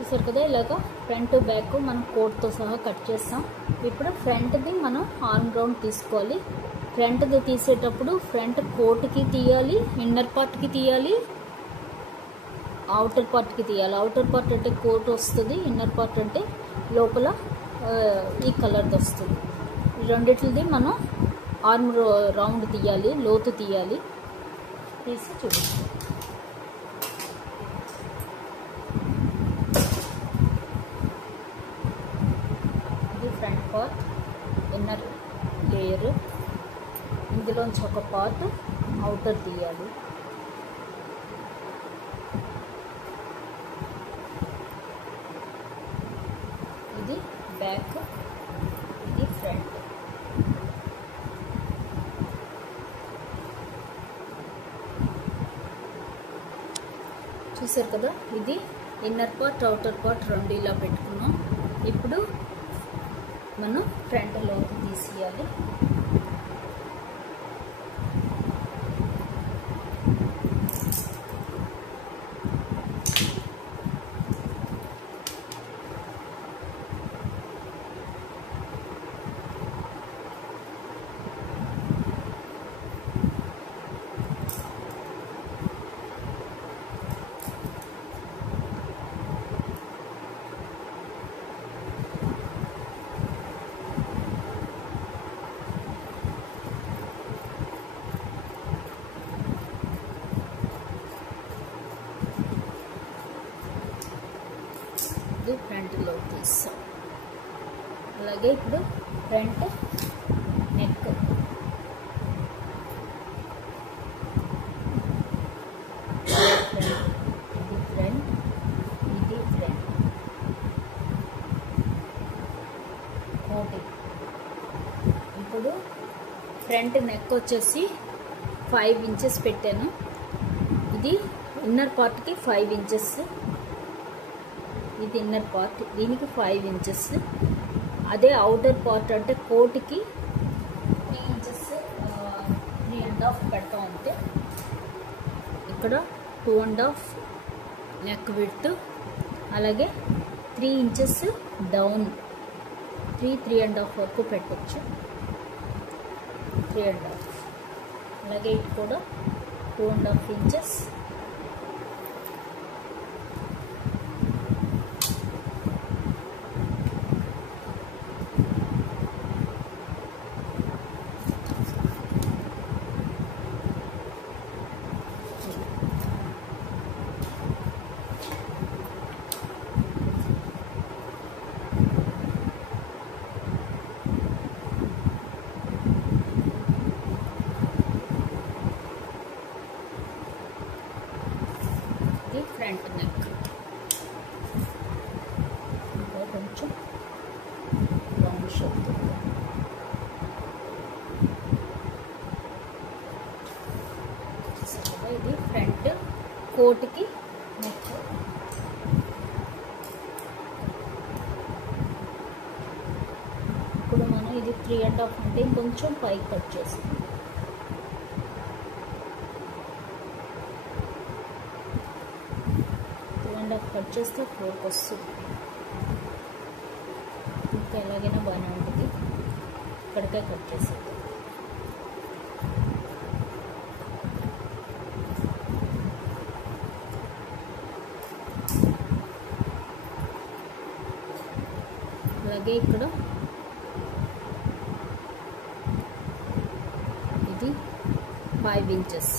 చూసారు కదా, ఇలాగా ఫ్రంట్ బ్యాక్ మనం కోట్తో సహా కట్ చేస్తాం. ఇప్పుడు ఫ్రంట్ది మనం ఆర్మ్ రౌండ్ తీసుకోవాలి. ఫ్రంట్ది తీసేటప్పుడు ఫ్రంట్ కోట్కి తీయాలి, ఇన్నర్ పార్ట్కి తీయాలి, అవుటర్ పార్ట్కి తీయాలి. అవుటర్ పార్ట్ అంటే కోట్ వస్తుంది, ఇన్నర్ పార్ట్ అంటే లోపల ఈ కలర్ది వస్తుంది. రెండిట్లది మనం ఆర్మ్ రౌండ్ తీయాలి, లోతు తీయాలి. తీసి చూపిస్తాం. ఇది ఫ్రంట్ పార్ట్, ఇన్నర్ లేయర్. ఇందులోంచి ఒక పార్ట్ అవుటర్ తీయాలి. ఇది బ్యాక్, ఇది ఫ్రంట్. చూసారు కదా, ఇది ఇన్నర్ పార్ట్ అవుటర్ పార్ట్ రెండు ఇలా పెట్టుకున్నాం. ఇప్పుడు మనం ఫ్రంట్ లోకి తీసేయాలి. ఇది ఫ్రంట్ లో తీస్తాం. అలాగే ఇప్పుడు ఫ్రంట్ నెక్, ఇది ఫ్రంట్, ఇది ఫ్రంట్ కోటి. ఇప్పుడు ఫ్రంట్ నెక్ వచ్చేసి 5 ఇంచెస్ పెట్టాను. ఇది ఇన్నర్ పార్ట్కి 5 ఇంచెస్, ఇది ఇన్నర్ పార్ట్, దీనికి 5 ఇంచెస్. అదే అవుటర్ పార్ట్ అంటే కోట్కి 3 ఇంచెస్ 3.5 పెడతాం అంతే. ఇక్కడ 2.5 నెక్ విడ్త్, అలాగే 3 ఇంచెస్ డౌన్, 3.5 వరకు పెట్టచ్చు. 3.5. అలాగే ఇది కూడా 2.5 ఇంచెస్. ఫ్రంట్ నెక్ ఇంకా కొంచెం రౌండ్ షేప్. ఇది ఫ్రంట్ కోట్కి నెక్. ఇప్పుడు మనం ఇది 3.5 అంటే కొంచెం పైకి కట్ చేస్తాం. కట్ చేస్తే 4కి వస్తుంది. ఇంకా ఎలాగైనా బాగానే ఉంటుంది. ఇక్కడికే కట్ చేసేది. అలాగే ఇక్కడ ఇది 5 ఇంచెస్.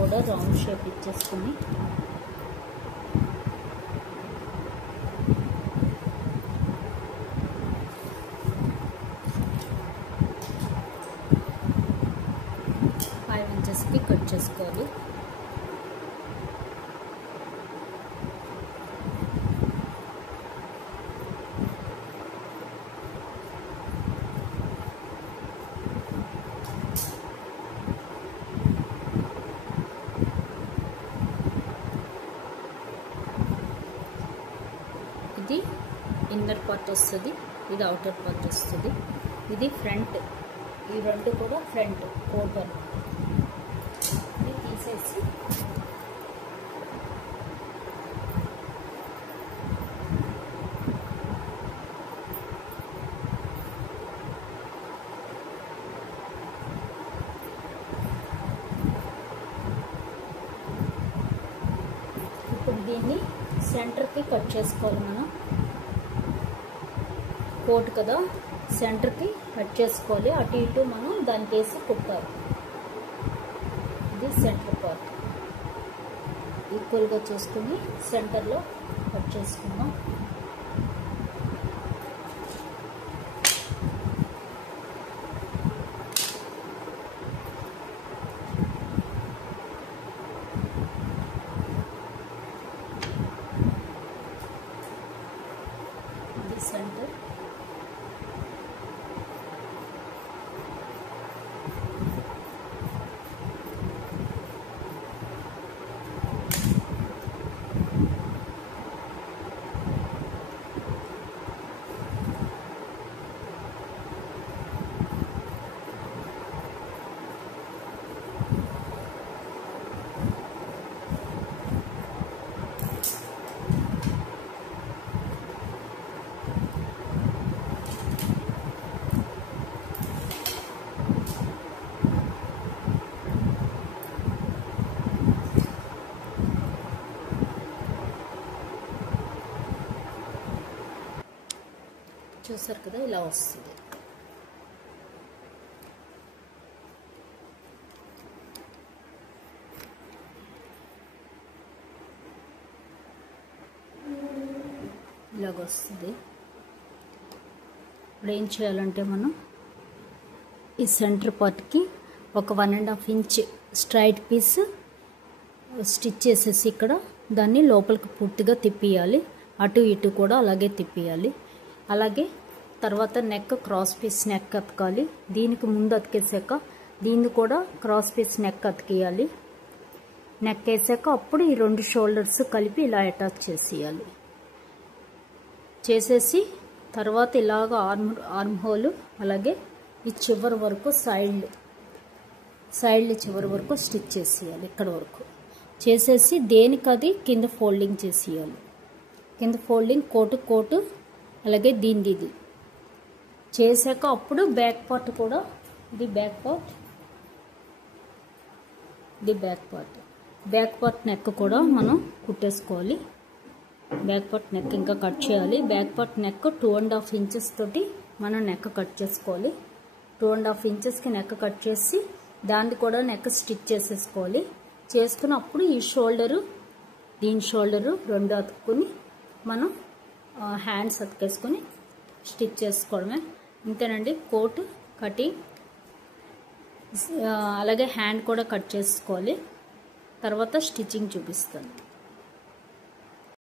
కూడా రౌండ్ షేప్ ఇచ్చేసుకుని ఇంచెస్కి కట్ చేసుకోవాలి. ఇది ఇన్నర్ పార్ట్ వస్తుంది, ఇది అవుటర్ పార్ట్ వస్తుంది. ఇది ఫ్రంట్, ఈ రెండు కూడా ఫ్రంట్ కోట్ అని ఇది తీసేసి దీన్ని సెంటర్కి కట్ చేసుకోవాలి. మనం కోట్ కదా, సెంటర్కి కట్ చేసుకోవాలి. అటు ఇటు మనం దానికి వేసి కుట్టాలి. ఇది సెంటర్ పార్ట్. ఈక్వల్గా చూసుకుని సెంటర్లో కట్ చేసుకుందాం. ఇది సెంటర్. చూసారు కదా, ఇలా వస్తుంది. ఇలాగ వస్తుంది. ఇప్పుడు ఏం చేయాలంటే మనం ఈ సెంటర్ పార్ట్కి ఒక 1.5 ఇంచ్ స్ట్రైట్ పీస్ స్టిచ్ చేసేసి ఇక్కడ దాన్ని లోపలికి పూర్తిగా తిప్పియాలి. అటు ఇటు కూడా అలాగే తిప్పియాలి. అలాగే తర్వాత నెక్ క్రాస్ పీస్ నెక్ అతకాలి. దీనికి ముందు అతికేసాక దీన్ని కూడా క్రాస్ పీస్ నెక్ అతికేయాలి. నెక్ వేసాక అప్పుడు ఈ 2 షోల్డర్స్ కలిపి ఇలా అటాచ్ చేసేయాలి. చేసేసి తర్వాత ఇలాగ ఆర్మ్ హోల్ అలాగే ఈ చివరి వరకు సైడ్ చివరి వరకు స్టిచ్ చేసేయాలి. ఇక్కడ వరకు చేసేసి దేనికది కింద ఫోల్డింగ్ చేసేయాలి. కింద ఫోల్డింగ్ కోటు అలాగే దీనిది చేశాక అప్పుడు బ్యాక్ పార్ట్ కూడా ఇది బ్యాక్ పార్ట్ నెక్ కూడా మనం కుట్టేసుకోవాలి. బ్యాక్ పార్ట్ నెక్ ఇంకా కట్ చేయాలి. బ్యాక్ పార్ట్ నెక్ 2.5 ఇంచెస్ తోటి మనం నెక్ కట్ చేసుకోవాలి. 2.5 ఇంచెస్కి నెక్ కట్ చేసి దాన్ని కూడా నెక్ స్టిచ్ చేసేసుకోవాలి. చేసుకుని అప్పుడు ఈ దీని షోల్డరు 2 అతుక్కుని మనం హ్యాండ్స్ అతికేసుకొని స్టిచ్ చేసుకోవడమే. ఇంతేనండి కోట్ కటింగ్. అలాగే హ్యాండ్ కూడా కట్ చేసుకోవాలి. తర్వాత స్టిచ్చింగ్ చూపిస్తాను.